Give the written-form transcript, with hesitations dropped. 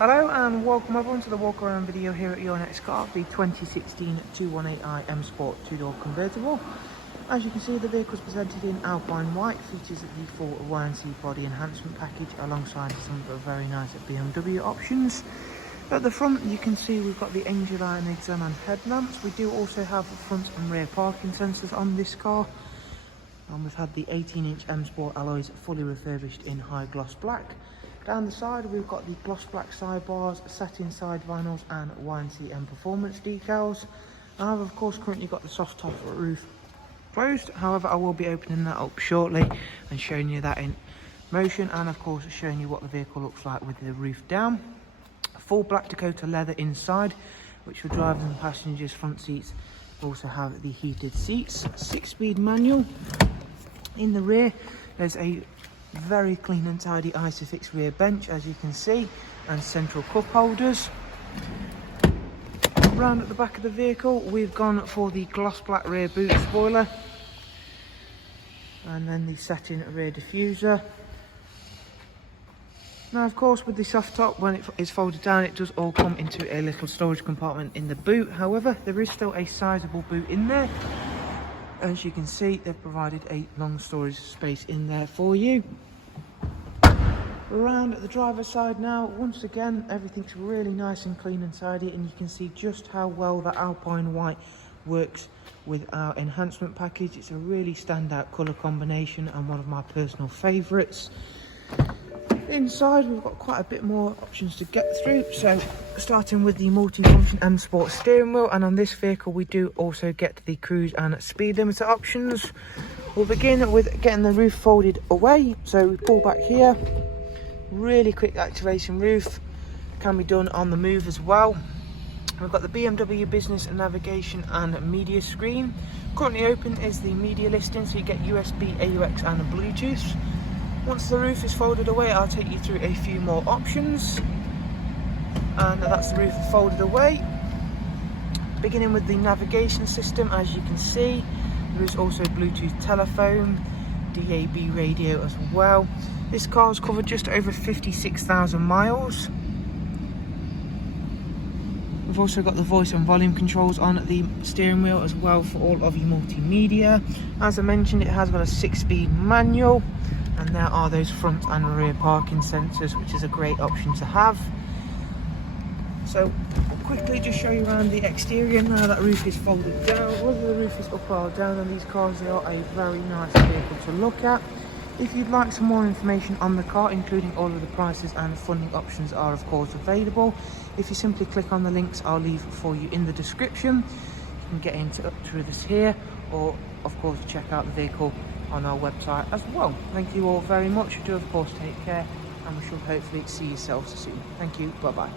Hello and welcome everyone to the walk around video here at your next car, the 2016 218i M Sport 2-door convertible. As you can see, the vehicle is presented in Alpine White, features the full YNC body enhancement package alongside some of the very nice BMW options. At the front you can see we've got the Angel Eye and the Xenon headlamps. We do also have front and rear parking sensors on this car. And we've had the 18-inch M Sport alloys fully refurbished in high gloss black. Down the side we've got the gloss black sidebars, satin side vinyls and YNC Mperformance decals. I've of course currently got the soft top roof closed, however I will be opening that up shortly and showing you that in motion, and of course showing you what the vehicle looks like with the roof down. Full black Dakota leather inside, which for drivers and passengers. Front seats also have the heated seats. 6-speed manual. In the rear there's a very clean and tidy Isofix rear bench, as you can see, and central cup holders. Round at the back of the vehicle we've gone for the gloss black rear boot spoiler and then the satin rear diffuser. Now of course with the soft top, when it is folded down, it does all come into a little storage compartment in the boot. However, there is still a sizable boot in there. As you can see, they've provided a long storage space in there for you. Around at the driver's side now, once again everything's really nice and clean and tidy, and you can see just how well the Alpine White works with our enhancement package. It's a really standout colour combination and one of my personal favourites. Inside we've got quite a bit more options to get through, so starting with the multi-function M Sport steering wheel, and on this vehicle we do also get the cruise and speed limiter options. We'll begin with getting the roof folded away, so we pull back here. Really quick activation roof, can be done on the move as well. We've got the BMW business navigation and media screen. Currently open is the media listing, so you get USB, AUX and Bluetooth. Once the roof is folded away, I'll take you through a few more options. And that's the roof folded away. Beginning with the navigation system, as you can see, there is also Bluetooth telephone, DAB radio as well. This car has covered just over 56,000 miles. We've also got the voice and volume controls on the steering wheel as well for all of your multimedia. As I mentioned, it has got a 6-speed manual. And there are those front and rear parking sensors, which is a great option to have. So quickly just show you around the exterior now that roof is folded down. Whether the roof is up or down on these cars, they are a very nice vehicle to look at. If you'd like some more information on the car, including all of the prices and funding options, are of course available. If you simply click on the links I'll leave for you in the description, you can get in touch with us here, or of course check out the vehicle on our website as well. Thank you all very much. Do of course take care, and we shall hopefully see yourselves soon. Thank you. Bye bye.